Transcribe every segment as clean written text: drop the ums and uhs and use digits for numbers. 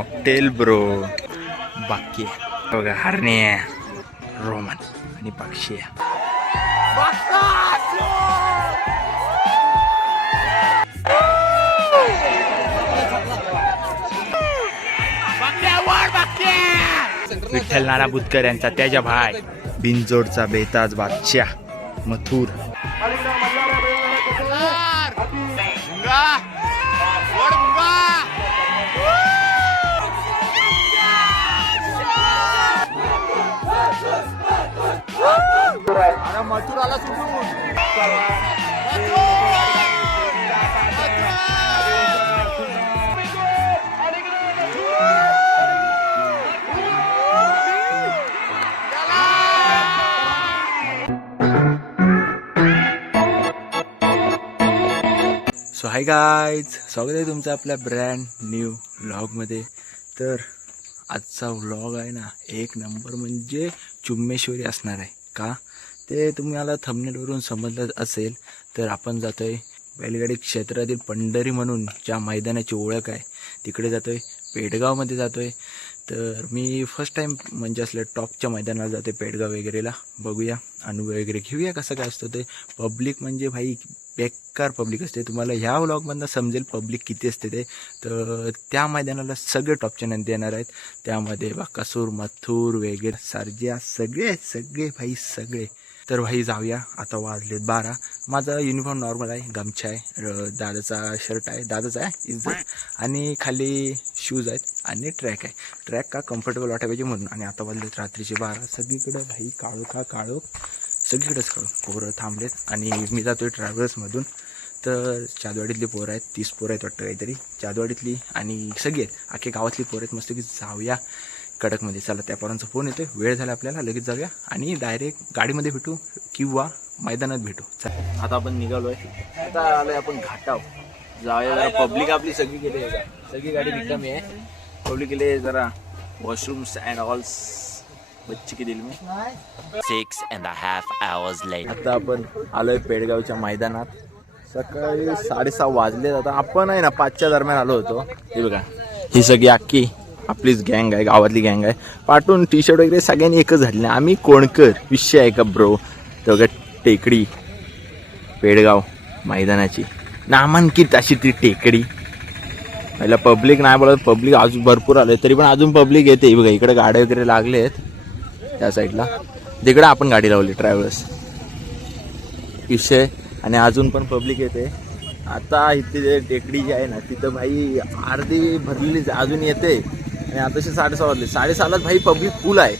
Cocktail bro. बाकी बघा हरणे, Roman आणि पक्षी. विठ्ठल नाना बुतकर यांचा त्याच्या भाई बिनजोडचा बेताज बादशाह मथुर. मथुर आला सुटून. सो हाय गाईज, स्वागत आहे तुमचं आपल्या ब्रँड न्यू व्लॉगमध्ये. तर आजचा व्लॉग आहे ना एक नंबर म्हणजे चुम्मेश्वरी असणार आहे. का ते तुम्हाला थंबनेलवरून समजलं असेल. तर आपण जातो आहे बैलगाडी क्षेत्रातील पंढरी म्हणून ज्या मैदानाची ओळख आहे तिकडे जातो आहे, पेडगावमध्ये जातो आहे. तर मी फर्स्ट टाईम म्हणजे असल्या टॉपच्या मैदानाला जाते पेडगाव वगैरेला. बघूया, अनुभव वगैरे घेऊया कसं काय असतं ते. पब्लिक म्हणजे भाई बेकार पब्लिक असते. तुम्हाला ह्या व्लॉगमधनं समजेल पब्लिक किती असते ते. तर त्या मैदानाला सगळे टॉपचे नंदी येणार आहेत. त्यामध्ये बकासूर, मथुर वगैरे, सर्जा, सगळे भाई सगळे. तर भाई जाऊया. आता वाजलेत 12. माझा युनिफॉर्म नॉर्मल आहे, गमछा आहे, दादाचा शर्ट आहे, दादाचा आहे इज्जत, आणि खाली शूज आहेत आणि ट्रॅक आहे. ट्रॅक का कम्फर्टेबल वाटायला पाहिजे म्हणून. आणि आता वाजलेत रात्रीचे 12. सगळीकडे भाई काळो सगळीकडेच पोरं थांबलेत. आणि मी जातो आहे ट्रॅव्हल्समधून. तर जादवाडीतली पोरं आहेत, 30 पोरं आहेत वाटतं काहीतरी जादवाडीतली, आणि सगळी आहेत, अख्खे गावातली पोरं आहेत. मस्त की जाऊया कडकमध्ये. चला, त्या पोरांचा फोन येतोय, वेळ झाला आपल्याला, लगेच जाऊया आणि डायरेक्ट गाडीमध्ये भेटू किंवा मैदानात भेटू. चला, आता आपण निघालो आहे. आता आलोय आपण घाटाव. जाऊया जरा. पब्लिक आपली सगळी गेली आहे, सगळी गाडी रिकामी आहे. पब्लिक गेले जरा वॉशरूम्स अँड ऑल्स. बच्ची की दिल मी 6.5 hours later. आता आपण आलोय पेडगावच्या मैदानात. सकाळी 6:30 वाजले. आता आपण आहे ना 5च्या दरम्यान आलो होतो. हे बघा, ही सगळी अख्खी आपलीच गँग आहे, गावातली गँग आहे. पाठवून टी शर्ट वगैरे सगळ्यांनी एकच झाले. आम्ही कोणकर विषय आहे का ब्रो. तर बघा टेकडी, पेडगाव मैदानाची नामांकित अशी ती टेकडी. पहिला पब्लिक नाही बोलत, पब्लिक अजून भरपूर आले, तरी पण अजून पब्लिक येते. बघा इकडे गाड्या वगैरे लागले आहेत त्या साईडला. तिकडे आपण गाडी लावली ट्रॅव्हल्स विषय, आणि अजून पण पब्लिक येते. आता इथे टेकडी जी आहे ना तिथं भाई अर्धी भरलेलीच अजून येते. आणि आताशे 6:30 वाजले. 6:30लाच भाई पब्लिक फुल आहे.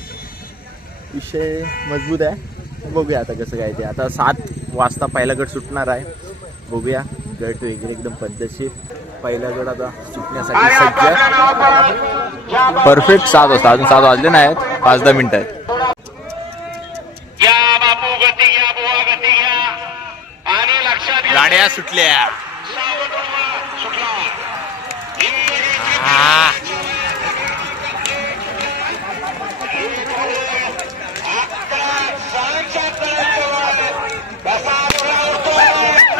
विषय मजबूत आहे. बघूया आता कसं काय ते. आता 7 वाजता पहिला गट सुटणार आहे. बघूया, गट वगैरे एकदम पद्धतशीर. पहिला गट आता सुटण्यासाठी सज्ज. परफेक्ट 7 वाजता. अजून 7 वाजले नाहीत, 5-10 मिनिटं आहेत. गाड्या सुटल्या.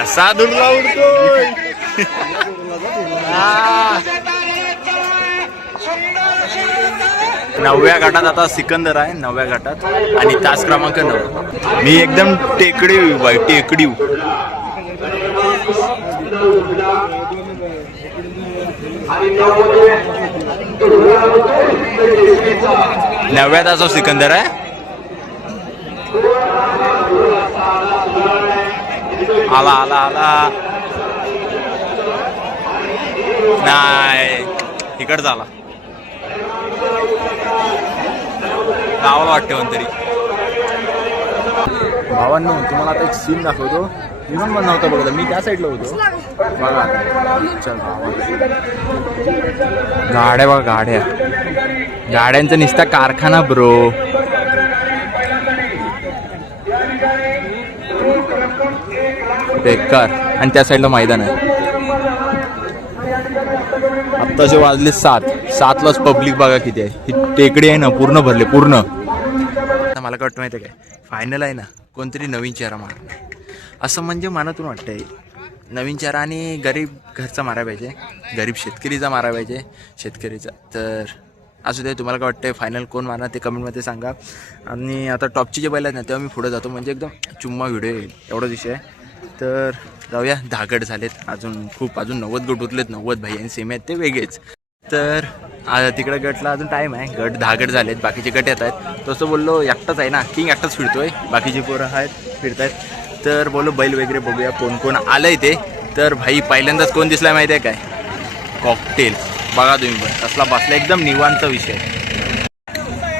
असा दुर्ला उडतोय. 9व्या गटात आता सिकंदर आहे, 9व्या गटात, आणि तास क्रमांक 9. मी एकदम टेकडी बाई, टेकडी. नवव्या तासा सिकंदर आहे. आला आला आला नाही, इकडं झाला. गावाला वाटते म्हणतरी. भावांनो, तुम्हाला आता एक सीन दाखवतो. विमान पण नव्हता बघा, मी त्या साईडला होतो. बघा गाड्या, बघा गाड्या, गाड्यांचा निस्ता कारखाना ब्रो. बेकार. आणि त्या साईडला मैदान आहे. आत्ताचे वाजले 7लाच पब्लिक बघा किती आहे. ही टेकडी आहे ना पूर्ण भरले, पूर्ण. आता मला काय वाटतं माहिती आहे काय, फायनल आहे ना कोणतरी नवीन चेहरा मारणार असं म्हणजे मनातून वाटतंय. नवीन चेहरा आणि गरीब घरचा मारा पाहिजे, गरीब शेतकरीचा मारा पाहिजे, शेतकरीचा. तर असू दे, तुम्हाला काय वाटतं फायनल कोण मारणार ते कमेंटमध्ये सांगा. आणि आता टॉपचे जे बैल आहेत ना तेव्हा मी पुढे जातो, म्हणजे एकदम चुम्मा व्हिडिओ येईल एवढा विषय आहे. तर जाऊया, 10 गट झालेत, अजून 90 गट उरलेत, 90 भाई आणि सेमी आहेत ते वेगळेच. तर तिकडे गटला अजून टाईम आहे, 10 गट झालेत, बाकीचे गट येत आहेत. तसं बोललो एकटाच आहे ना, किंग एकटाच फिरतोय, बाकीचे पोरं आहेत फिरत आहेत. तर बोललो बैल वगैरे बघूया कोण कोण आलंय ते. तर भाई पहिल्यांदाच कोण दिसलाय माहिती आहे काय? कॉकटेल. बघा तुम्ही पण कसला बसला, एकदम निवांतचा विषय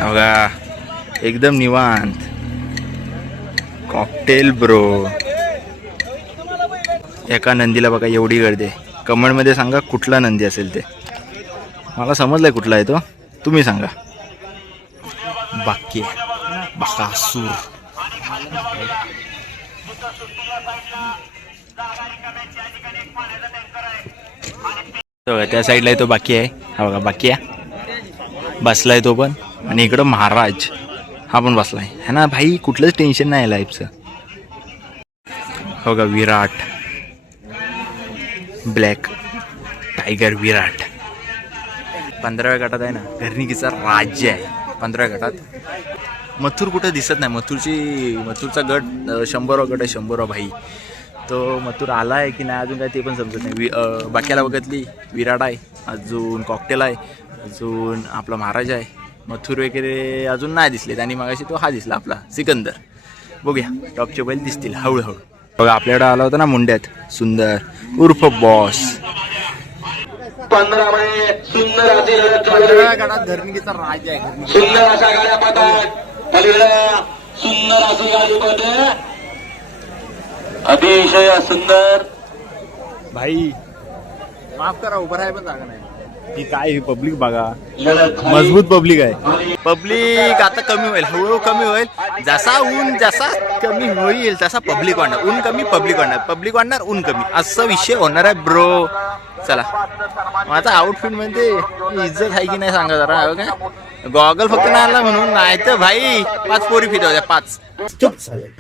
बघा, एकदम निवांत कॉकटेल ब्रो. एका नंदीला बघा एवढी गर्दी आहे. कमेंटमध्ये सांगा कुठला नंदी असेल ते, मला समजलंय कुठला आहे तो, तुम्ही सांगा. बाकी बकासूर त्या साईडला तो बाकी आहे, हा बघा बाकी आहे बसलाय तो पण. आणि इकडं महाराज हा पण बसलाय है ना भाई, कुठलंच टेन्शन नाही लाईफचं. हो का विराट, ब्लॅक टायगर विराट 15व्या गटात आहे ना, घरणिकीचा राज्य आहे 15व्या गटात. मथुर कुठं दिसत नाही, मथुरचा गट 100वा गट आहे, 100वा भाई. तो मथुर आला आहे की नाही अजून काय ते पण समजत नाही. बाकीला बघितली विराट आहे, अजून कॉकटेल आहे, अजून आपला महाराज आहे. मथुर वगैरे अजून नाही दिसलेत. आणि मगाशी तो हा दिसला आपला सिकंदर. बघूया टॉपचे बैल दिसतील हळूहळू. बघा आपल्याकडे आला होता ना मुंड्यात सुंदर उर्फ बॉस. 15 मध्ये सुंदर अशी लढत गटात घरणिकीचा राज आहे. सुंदर अशा गाड्या पडतात, अलीकडे सुंदर अशी गाडी पडते, अतिशय सुंदर. भाई माफ करा, उभं राहाय पण जागा नाही. ही काय ही पब्लिक बघा, मजबूत पब्लिक आहे. पब्लिक आता कमी होईल, हळूहळू कमी होईल. जसा कमी होईल तसा पब्लिक वाढणार. ऊन कमी पब्लिक वाढणार, पब्लिक वाढणार ऊन कमी, असा विषय होणार आहे ब्रो. चला माझा आउटफिट मध्ये इज्जत आहे की नाही सांगा जरा. काय गॉगल फक्त नाही आला म्हणून, नाही तर भाई 5 पोरी फिरवल्या 5.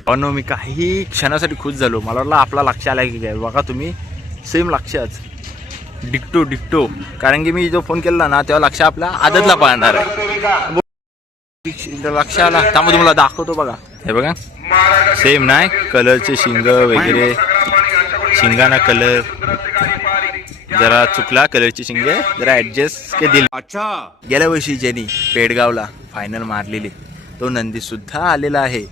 अनो मी काही क्षणासाठी खुश झालो, मला वाटलं आपला लक्ष आला की काय. बघा तुम्ही सेम लक्षच डिक्टो. कारण की मी जो फोन केला ना तेव्हा लक्ष आपला आदतला पाहणार आहे. लक्ष आला त्यामुळे तुम्हाला दाखवतो बघा. हे बघा सेम नाही, कलरचे शिंग वगैरे, शिंगाना कलर जरा चुकला, कलरची शिंगे जरा ऍडजस्ट के दिली. गेल्या वर्षी ज्यांनी पेडगावला फायनल मारलेली तो नंदी सुद्धा आलेला आहे,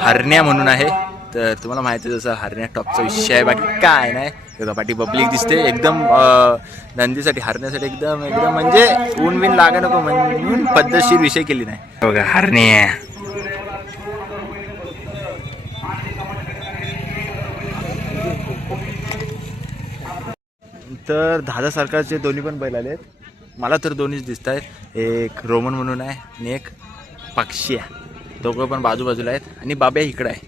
हरण्या म्हणून आहे. तर तुम्हाला माहिती आहे जसं हरण्या टॉपचा विषय आहे, बाकी काय नाही. बघा पाठी पब्लिक दिसते एकदम, नंदीसाठी हरण्यासाठी एकदम म्हणजे ऊन बिन लागा नको म्हणून पद्धतशीर विषय केली नाही. बघा हरण्या तर 10 सरकारचे दोन्ही पण बैल आलेत. मला तर दोन्हीच दिसत आहेत, एक रोमन म्हणून आहे आणि एक पक्षी आहे. दोघं पण बाजूबाजूला आहेत. आणि बाब्या इकडं आहे,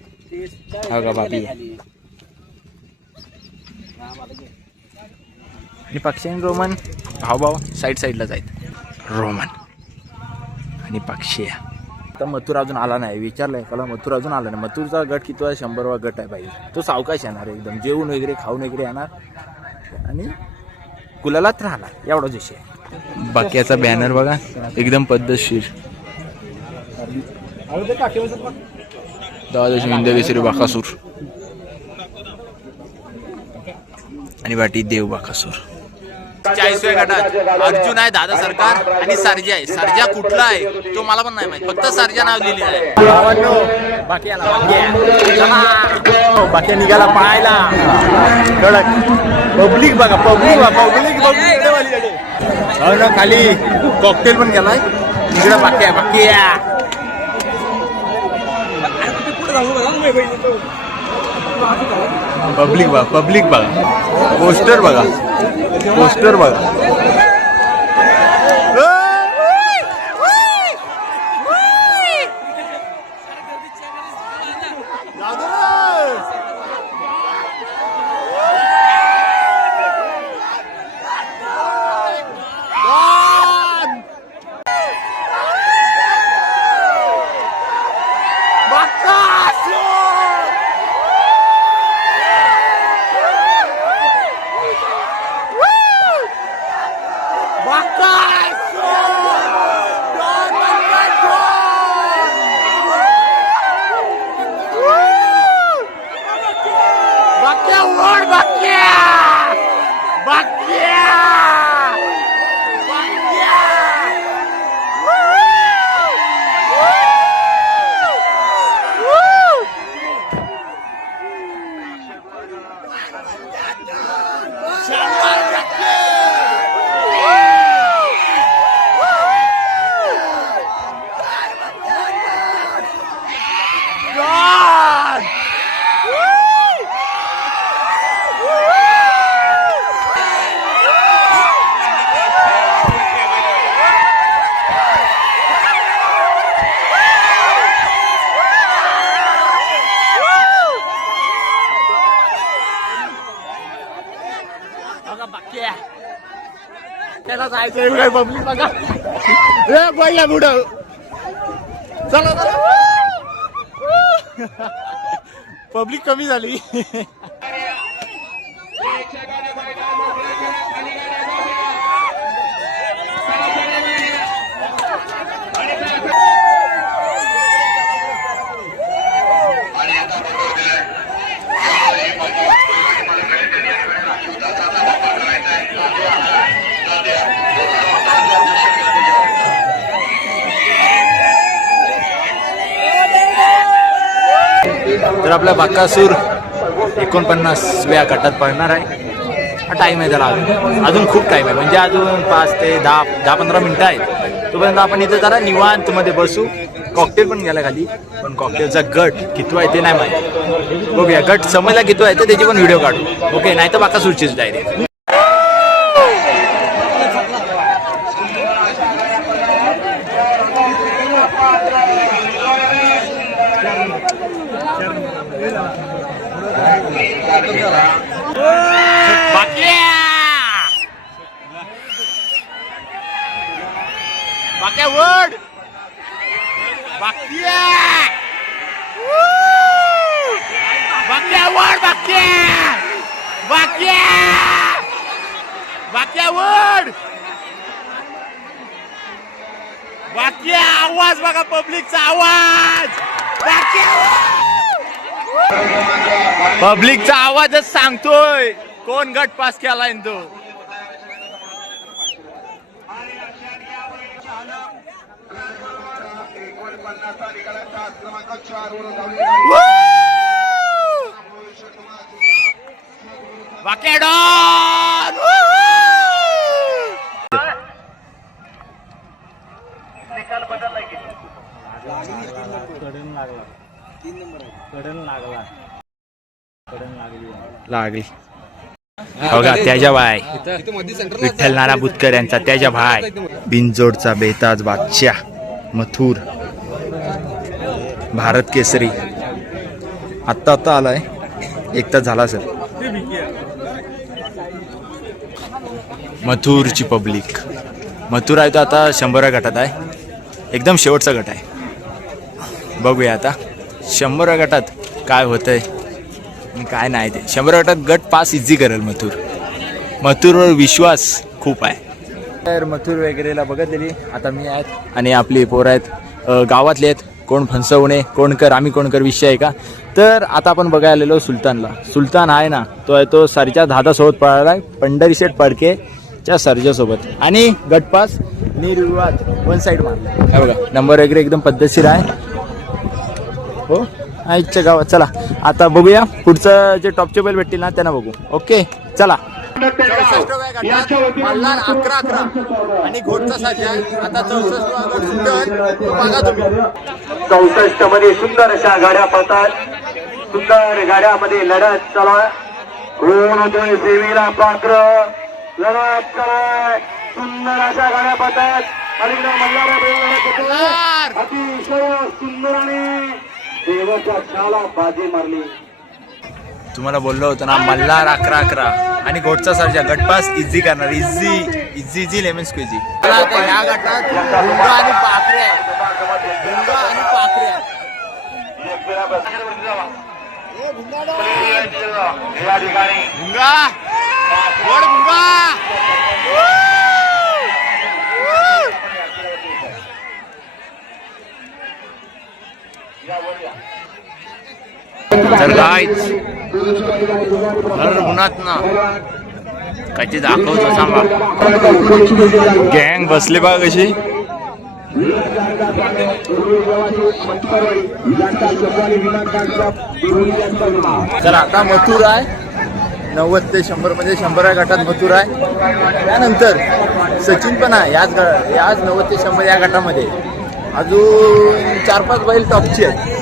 हा का बाबी. आणि पक्षी आणि रोमन भाऊ साईडलाच आहेत. रोमन आणि पक्षी. आता मथुर अजून आला नाही, विचारलंय त्याला, मथुर अजून आला नाही. मथुरचा गट किती आहे? 100वा गट आहे पाहिजे. तो सावकाश येणार, एकदम जेवून वगैरे खाऊन वगैरे येणार आणि गुलालात राहणार, एवढाच विषय. बाकीचा बॅनर बघा एकदम पद्धतशीर. 10 हिंदकेसरी बकासूर आणि वाटी देव बकासूर. 40व्या गटात अर्जुन आहे, 10 सरकार आणि सर्जा आहे. सर्जा कुठला आहे तो मला पण नाही माहित, फक्त सर्जा नाव लिहिलेलं आहे. बाकी निघाला पाहायला कडक. पब्लिक बघा, पब्लिक खाली कॉकटेल पण गेलाय इकडे. बाकी पब्लिक बघा, पोस्टर बघा. त्याला जायचंय काय पब्लिक बघा पडला पुढं चला पब्लिक कमी झाली. तर आपला बाकासूर 49व्या गटात पडणार आहे. हा टाईम आहे त्याला अजून खूप टाईम आहे म्हणजे अजून 5 ते 10-15 मिनटं आहेत. तोपर्यंत आपण इथे जरा निवांत मध्ये बसू. कॉकटेल पण गेला खाली पण कॉकटेलचा गट कितवा आहे ते नाही माहिती. बघूया गट समजला कितवा आहे तर त्याची पण व्हिडिओ काढू. ओके नाही तर बाकासूरचीच डायरेक्ट. बाक्या वर्ड बाक्या बाक्या वर्ड बाक्या बाक्या बाक्या वर्ड बाक्या आवाज बघा पब्लिकचा आवाज. पब्लिकचा आवाजच सांगतोय कोण गट पास केलाय तो. लागली बघा त्याच्या भाई विठ्ठल नाना बुतकर यांचा त्याच्या भाई बिनजोडचा बेताज बादशाह मथुर भारत केसरी आत्ता आलाय 1 तास झाला सर. मथुरची पब्लिक मथुर आहे तो आता 100व्या गटात आहे. एकदम शेवटचा गट आहे. बघूया आता 100व्या गटात काय होतंय काय नाही ते. 100व्या गटात गट पास इझी करेल मथुरवर विश्वास खूप आहे. तर मथुर वगैरेला बघितलेली आता मी आहेत आणि आपली पोरं आहेत गावातले आहेत. कोण फणसवणे कोण कर आम्ही कोण कर विषय आहे का. तर आता आपण बघायला आलेलो सुलतानला. सुलतान आहे ना तो आहे तो सरच्या दादासोबत पळाला आहे पंढरी शेठ पडकेच्या सरच्यासोबत आणि गटपास निर्विवाद 1 साईड मारला बघा. नंबर वगैरे एकदम पद्धतशीर आहे. हो आईच्या गावात. चला आता बघूया पुढचं जे टॉपचे बैल भेटतील ना त्यांना बघू. ओके चला. 11 आणि घोटचा साजा आता 64 मध्ये सुंदर अशा गाड्या पळतात. सुंदर गाड्यामध्ये लढत चला. कोण होतोय सेवेला पात्र लढत चला. सुंदर अशा गाड्या पळतात. अलीकडे मल्हार अतिशय सुंदर आणि देवाच्या शाला बाजी मारली. तुम्हाला बोललो होतो ना मल्हार 11 आणि घोटचा सरजा गटपास इझी करणार. Easy lemon squeezy. या गटात भुंगा आणि पाखऱ्या या ठिकाणी भुंगा गोड भुंगा तर गाईच उन्हात ना काहीतरी दाखवतो सांगा. गँग बसले बघा कशी. तर आता मथुर आहे 90 ते 100 मध्ये 100व्या गटात मथुर आहे. त्यानंतर सचिन पण आहे याच 90 ते 100 या गटामध्ये. अजून 4-5 बैल टॉपची आहेत.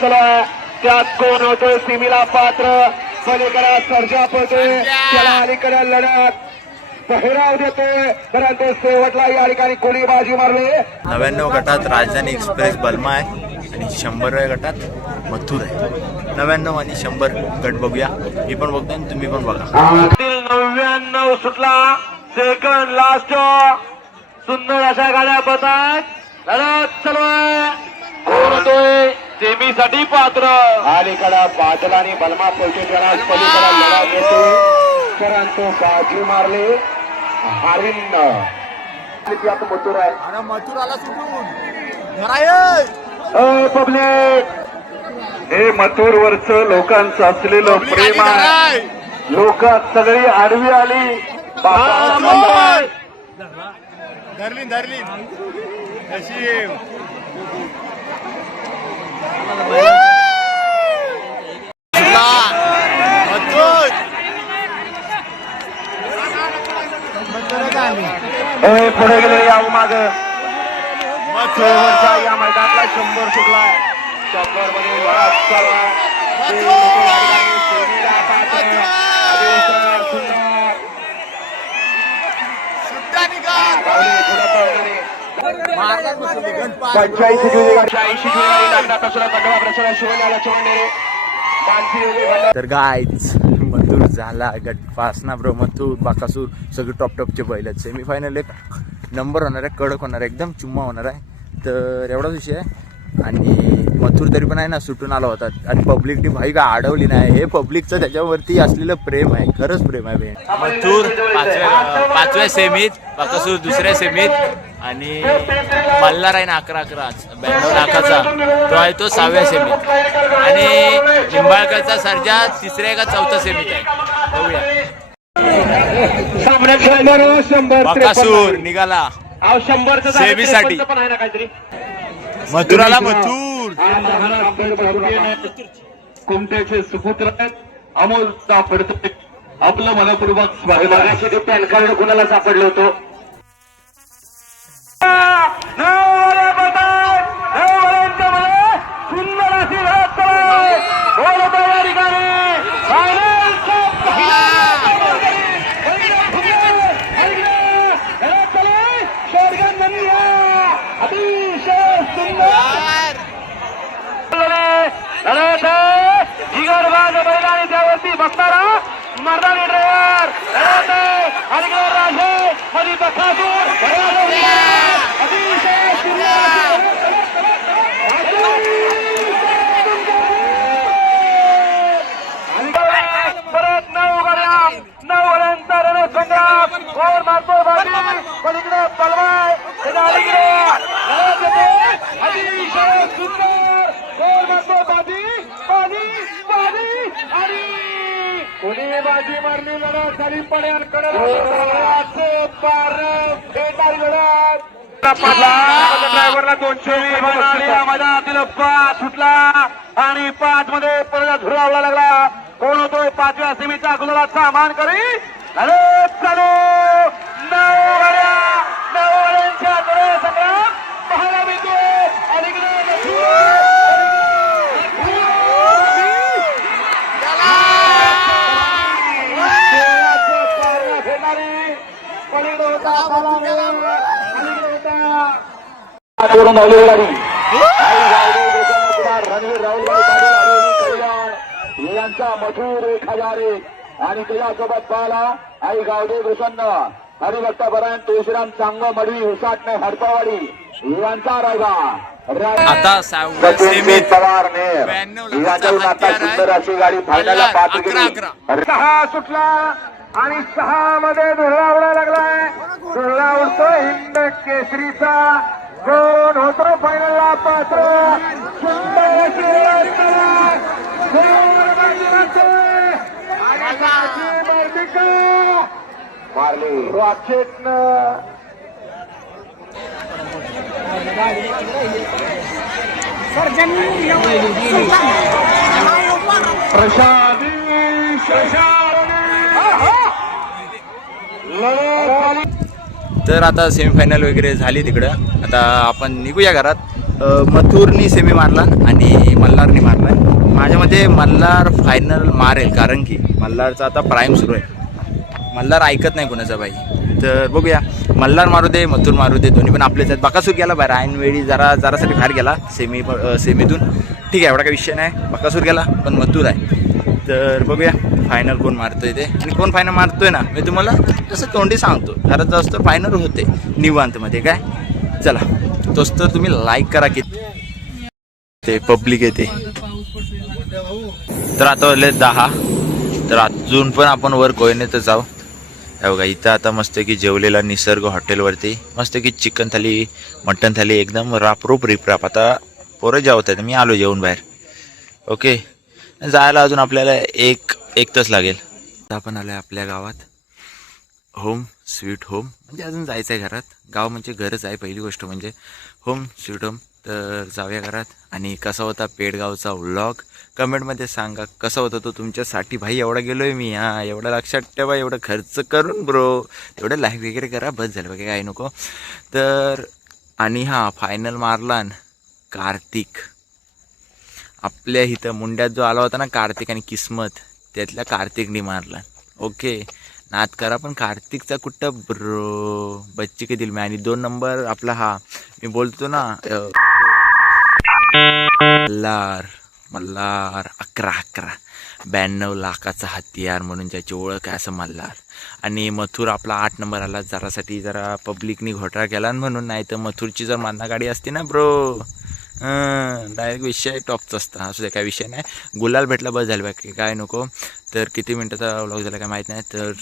चला त्यात कोण होतोय सीमेला पात्र पलीकडे सर्जा पळतोय त्याला अलीकडे लढत पहिराव देतोय परंतु शेवटला या ठिकाणी कोणी बाजी मारली. 99 गटात राजधानी एक्सप्रेस बलमा आहे आणि 100व्या गटात मथुर आहे. 99 आणि 100 गट बघूया. मी पण बघतोय आणि तुम्ही पण बघा. 99 सुटला सेकंड लास्ट सुंदर अशा गाड्या पतात लढत चालू आहे. कोण होतोय सेमीसाठी पात्र अलीकडे बादल आणि बलमा पळतोय त्याला पलीकडे लढा देतोय परंतु बाजी मारले हारिन आता मथुर आहे. मथुराला सुटून पब्लिक हे मथुर वरच लोकांचं असलेलं प्रेम आहे. लोक सगळी आडवी आली धरली अशी पुढे गेले या माग शेवटचा या मैदानातला 100 सुटला 100 मध्ये लढत चालू तर गायच मथुर झाला गट पास ना ब्रो. मथुर बाकासूर सगळे टॉपचे बैल आहेत. सेमीफायनल एक नंबर होणार आहे, कडक होणार आहे, एकदम चुम्मा होणार आहे. तर एवढाच विषय आहे. आणि मथुर तरी पण आहे ना सुटून आला होता आणि पब्लिकनी भाई का अडवली नाही. हे पब्लिकचं त्याच्यावरती असलेलं प्रेम आहे, खरंच प्रेम आहे. मथुर पाचव्या सेमीत, बाकासूर दुसऱ्या सेमीत आणि मल्हार आहे ना 11 92 लाखाचा तो आहे तो 6व्या सेमीत आणि लिंबाळकरचा सर्जा 3ऱ्या का 4थ्या सेमीत आहे. बघूया. बाकासूर निघाला सेमीसाठी. मथुराला मथुर कुमट्याचे सुपुत्र आहेत. अमोल सापडतो आपलं मनपूर्वक स्वागत. पॅन कार्ड कुणाला सापडलं होतं सुंदर अशी जिगरबाज बैलाने त्यावरती बसणारा मर्दानी ड्रायव्हर राजे मध्ये बकासूर परत 9 गड्यांचा रणसंग्राम कोण मारतो बाजी पलीकडे बलवाय अतिशय सुंदर कोण मारतो बाजी आणि कोणी बाजी मारली लढत झाली पड्यांकडे ड्रायव्हरला 220 मैदानातील 5 सुटला आणि 5 मध्ये परत धुरावला लागला. कोण होतोय 5व्या सेमीचा गुलाबाचा सामान करी लढत चालू. 9 गड्यांच्या संग्राम पाहायला मिळतो. अलीकडे रणवीर राहुल कल्याण यांचा मथुर 1000 आणि त्याच्यासोबत पाहला आई गावदेव प्रसन्न हरिभक्त बरायण तुळशीराम चांग मडवी हुसाटणे हडपावाडी यांचा रायगा. आता सेमीत पवार 92 लाखाचा सुंदर अशी गाडी फायनलला पात्र गेली. 6 सुटला आणि 6 मध्ये धुरळा उडायला लागलाय. धुरळा उडतो हिंद केसरीचा कोण होतो फायनलला पात्र सुंदर अशी लढत करा. जोर मंदिराचं आणि माझी मार्मिका मारली रॉकेटनं. प्रशादी तर आता सेमीफायनल वगैरे झाली तिकडं. आता आपण निघूया घरात. मथुरनी सेमी मारला आणि मल्हारनी मारला. माझ्यामध्ये मल्हार फायनल मारेल, कारण की मल्हारचा आता प्राईम सुरू आहे. मल्हार ऐकत नाही कोणाचा बाई. तर बघूया, मल्हार मारू दे मथुर मारू दे, दोन्ही पण आपलेच आहेत. बकासूर गेला बाहेर ऐनवेळी, जरासाठी बाहेर गेला सेमीतून. ठीक आहे, एवढा काही विषय नाही. बकासूर गेला पण मथुर आहे. तर बघूया फायनल कोण मारतोय ते, आणि कोण फायनल मारतोय ना मी तुम्हाला तसं तोंडी सांगतो. खरंच जास्त फायनल होते निवांतमध्ये काय. चला, तोच तर तुम्ही लाईक करा की ते पब्लिक येते. तर आता वाजले 10. तर अजून पण आपण वर कोयनेतच जाऊ. हे बघा, इथं आता मस्त की जेवलेला निसर्ग हॉटेलवरती, मस्त की चिकन थाली मटन थाली एकदम रापरूप रिपराप. आता पोरं जेवत आहेत, मी आलो जेवून बाहेर. ओके, जायला अजून आपल्याला एक तास लागेल. आपण आलो आहे आपल्या गावात. होम स्वीट होम, म्हणजे अजून जायचं आहे घरात. गाव म्हणजे घरच आहे, पहिली गोष्ट म्हणजे होम स्वीट होम. तर जाऊया घरात. आणि कसा होता पेडगावचा व्लॉग कमेंटमध्ये सांगा. कसा होता तो तुमच्यासाठी. भाई एवढा गेलो आहे मी, हां एवढं लक्षात ठेवा. एवढं खर्च करून ब्रो तेवढं लाईक वगैरे करा, बस झालं बाकी काय नको. तर आणि हां, फायनल मारला कार्तिक. आपल्या इथं मुंड्यात जो आला होता ना कार्तिक आणि किस्मत, त्यातल्या कार्तिकनी मारला. ओके, नाद करा पण कार्तिकचा कुठं ब्रो. बच्ची के दिल में. आणि 2 नंबर आपला हा मी बोलतो ना मल्हार 11 92 लाखाचा हत्यार म्हणून ज्याची ओळख आहे असं मल्हार. आणि मथुर आपला 8 नंबर आला. जरा पब्लिकनी घोटाळा केला म्हणून. नाही तर मथुरची जर मान्ना गाडी असती ना ब्रो, डायरेक्ट विषय टॉपचा असता. असू दे, काय विषय नाही. गुलाल भेटला बस झालं बाकी काय नको. तर किती मिनटाचा व्लॉग झाला काय माहीत नाही. तर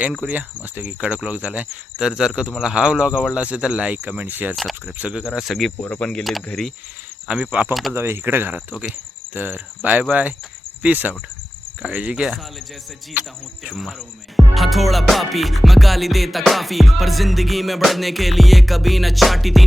एंड करूया. मस्त की कडक व्लॉग झाला आहे. तर जर का तुम्हाला हा व्लॉग आवडला असेल तर लाईक कमेंट शेअर सबस्क्राईब सगळं करा. सगळी पोरं पण गेलीत घरी, आपण पण जाऊया इकडे घरात. ओके, तर बाय बाय, पीस आउट. काळजी घ्या. हथौड़ा पापी मैं गाली देता काफी, पर जिंदगी में बढ़ने के लिए कभी न चाटी थी।